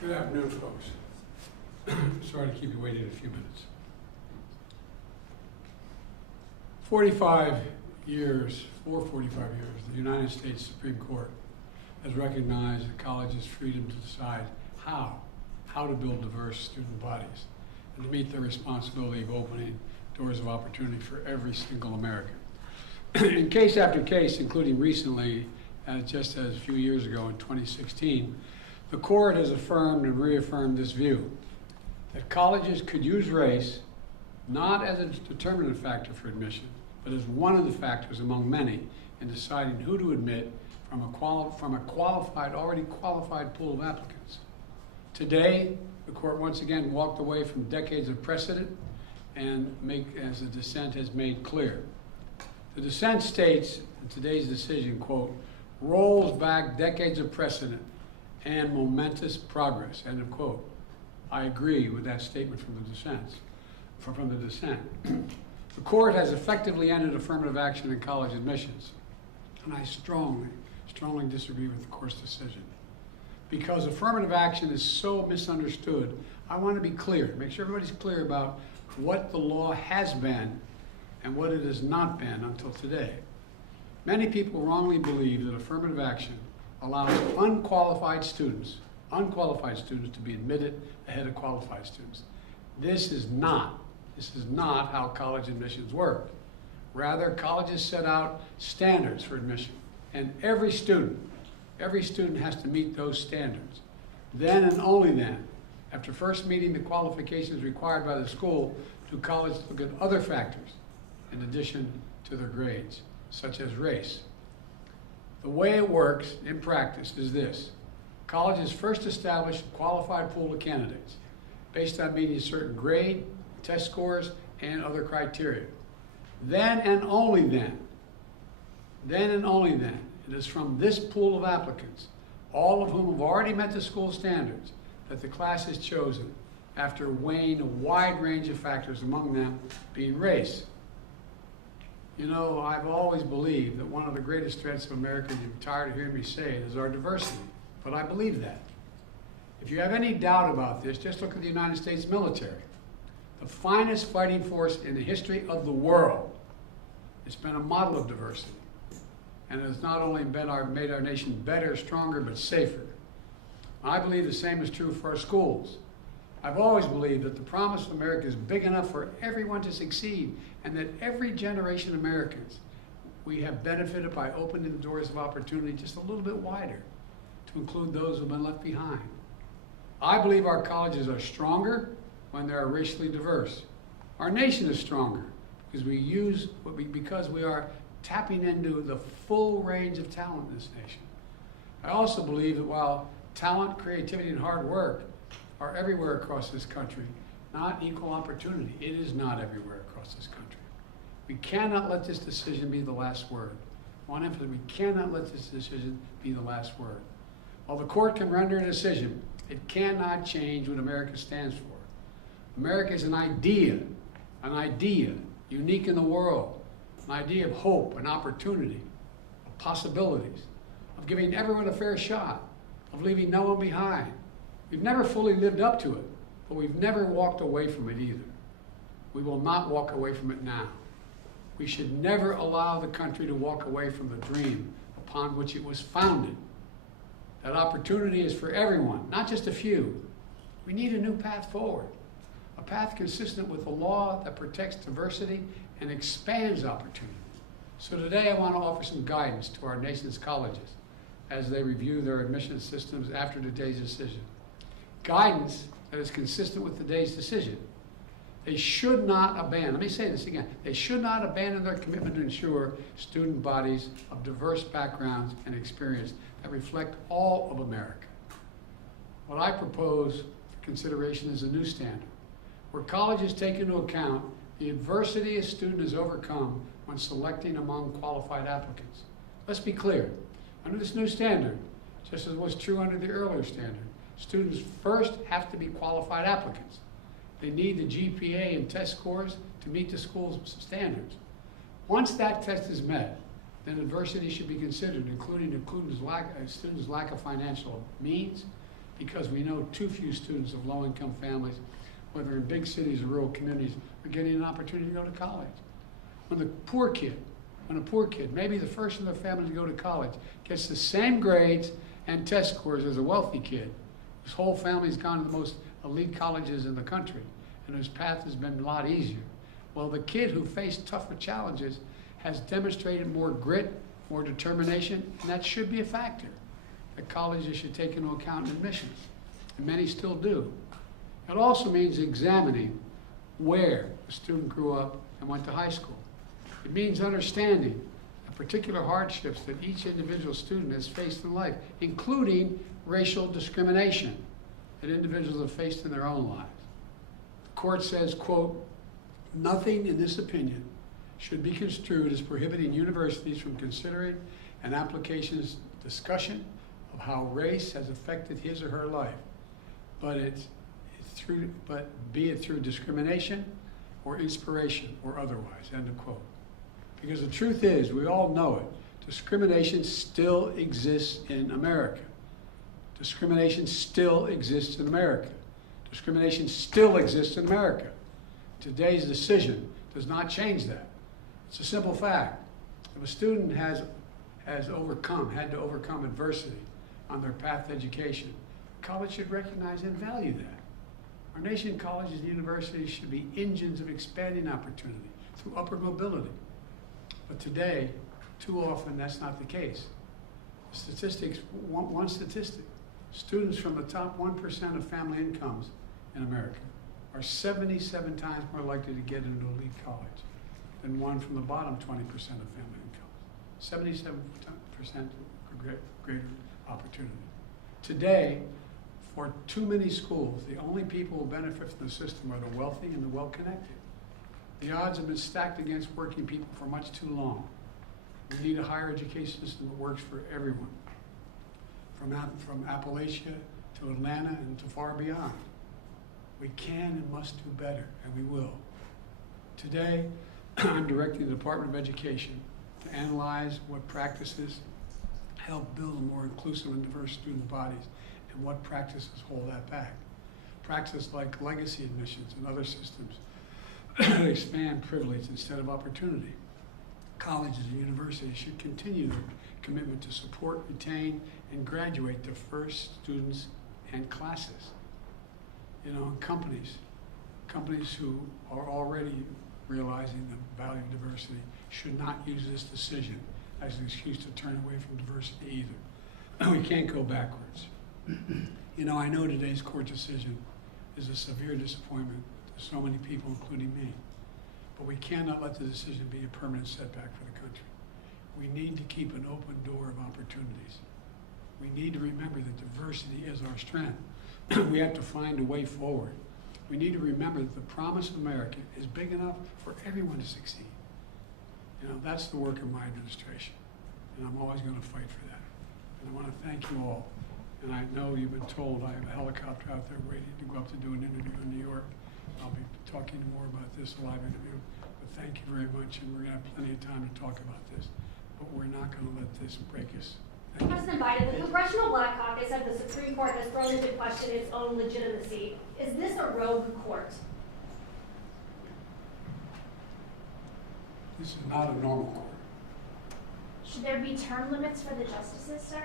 Good afternoon, folks. Sorry to keep you waiting a few minutes. 45 years, the United States Supreme Court has recognized the college's freedom to decide how to build diverse student bodies and to meet their responsibility of opening doors of opportunity for every single American. In case after case, including recently, just as a few years ago in 2016, the court has affirmed and reaffirmed this view, that colleges could use race not as a determinative factor for admission, but as one of the factors among many in deciding who to admit from a already qualified pool of applicants. Today, the court once again walked away from decades of precedent and as the dissent has made clear. The dissent states in today's decision, quote, rolls back decades of precedent and momentous progress, end of quote. I agree with that statement from the dissent. The court has effectively ended affirmative action in college admissions, and I strongly disagree with the court's decision. Because affirmative action is so misunderstood, I want to be clear, make sure everybody's clear about what the law has been and what it has not been until today. Many people wrongly believe that affirmative action allows unqualified students to be admitted ahead of qualified students. This is not how college admissions work. Rather, colleges set out standards for admission, and every student has to meet those standards. Then and only then, after first meeting the qualifications required by the school, do colleges look at other factors in addition to their grades, such as race. The way it works in practice is this. Colleges first establish a qualified pool of candidates based on meeting a certain grade, test scores, and other criteria. Then and only then, it is from this pool of applicants, all of whom have already met the school standards, that the class is chosen after weighing a wide range of factors, among them being race. You know, I've always believed that one of the greatest threats of America, and you're tired of hearing me say it, is our diversity. But I believe that. If you have any doubt about this, just look at the United States military. The finest fighting force in the history of the world. It's been a model of diversity. And it has not only made our nation better, stronger, but safer. I believe the same is true for our schools. I've always believed that the promise of America is big enough for everyone to succeed, and that every generation of Americans, we have benefited by opening the doors of opportunity just a little bit wider to include those who have been left behind. I believe our colleges are stronger when they are racially diverse. Our nation is stronger because we are tapping into the full range of talent in this nation. I also believe that while talent, creativity, and hard work are everywhere across this country, not equal opportunity. It is not everywhere across this country. We cannot let this decision be the last word. I want to emphasize, we cannot let this decision be the last word. While the court can render a decision, it cannot change what America stands for. America is an idea unique in the world, an idea of hope and opportunity, of possibilities, of giving everyone a fair shot, of leaving no one behind. We've never fully lived up to it, but we've never walked away from it either. We will not walk away from it now. We should never allow the country to walk away from the dream upon which it was founded. That opportunity is for everyone, not just a few. We need a new path forward, a path consistent with a law that protects diversity and expands opportunity. So today I want to offer some guidance to our nation's colleges as they review their admission systems after today's decision. Guidance that is consistent with today's decision. They should not abandon, let me say this again, they should not abandon their commitment to ensure student bodies of diverse backgrounds and experience that reflect all of America. What I propose for consideration is a new standard, where colleges take into account the adversity a student has overcome when selecting among qualified applicants. Let's be clear, under this new standard, just as was true under the earlier standard, students first have to be qualified applicants. They need the GPA and test scores to meet the school's standards. Once that test is met, then adversity should be considered, including a student's lack of financial means, because we know too few students of low-income families, whether in big cities or rural communities, are getting an opportunity to go to college. When a poor kid, maybe the first in their family to go to college, gets the same grades and test scores as a wealthy kid, whose whole family's gone to the most elite colleges in the country, and whose path has been a lot easier. Well, the kid who faced tougher challenges has demonstrated more grit, more determination, and that should be a factor that colleges should take into account in admissions, and many still do. It also means examining where the student grew up and went to high school. It means understanding the particular hardships that each individual student has faced in life, including racial discrimination that individuals have faced in their own lives. The court says, quote, "Nothing in this opinion should be construed as prohibiting universities from considering an application's discussion of how race has affected his or her life, be it through discrimination or inspiration or otherwise," end of quote. Because the truth is, we all know it, discrimination still exists in America. Discrimination still exists in America. Discrimination still exists in America. Today's decision does not change that. It's a simple fact. If a student had to overcome adversity on their path to education, college should recognize and value that. Our nation's colleges and universities should be engines of expanding opportunity through upward mobility. But today, too often, that's not the case. Statistics, one statistic, students from the top 1% of family incomes in America are 77 times more likely to get into elite college than one from the bottom 20% of family incomes. 77% greater opportunity. Today, for too many schools, the only people who benefit from the system are the wealthy and the well-connected. The odds have been stacked against working people for much too long. We need a higher education system that works for everyone, from Appalachia to Atlanta and to far beyond. We can and must do better, and we will. Today, I'm directing the Department of Education to analyze what practices help build a more inclusive and diverse student bodies and what practices hold that back. Practices like legacy admissions and other systems expand privilege instead of opportunity. Colleges and universities should continue their commitment to support, retain, and graduate diverse students and classes. You know, companies who are already realizing the value of diversity should not use this decision as an excuse to turn away from diversity either. We can't go backwards. You know, I know today's court decision is a severe disappointment to so many people, including me. But we cannot let the decision be a permanent setback for the country. We need to keep an open door of opportunities. We need to remember that diversity is our strength. We have to find a way forward. We need to remember that the promise of America is big enough for everyone to succeed. You know, that's the work of my administration, and I'm always going to fight for that. And I want to thank you all. And I know you've been told I have a helicopter out there waiting to go up to do an interview in New York. I'll be talking more about this live interview. But thank you very much, and we're going to have plenty of time to talk about this. But we're not going to let this break us. President Biden, the Congressional Black Caucus said the Supreme Court has thrown into question its own legitimacy. Is this a rogue court? This is not a normal court. Should there be term limits for the justices, sir?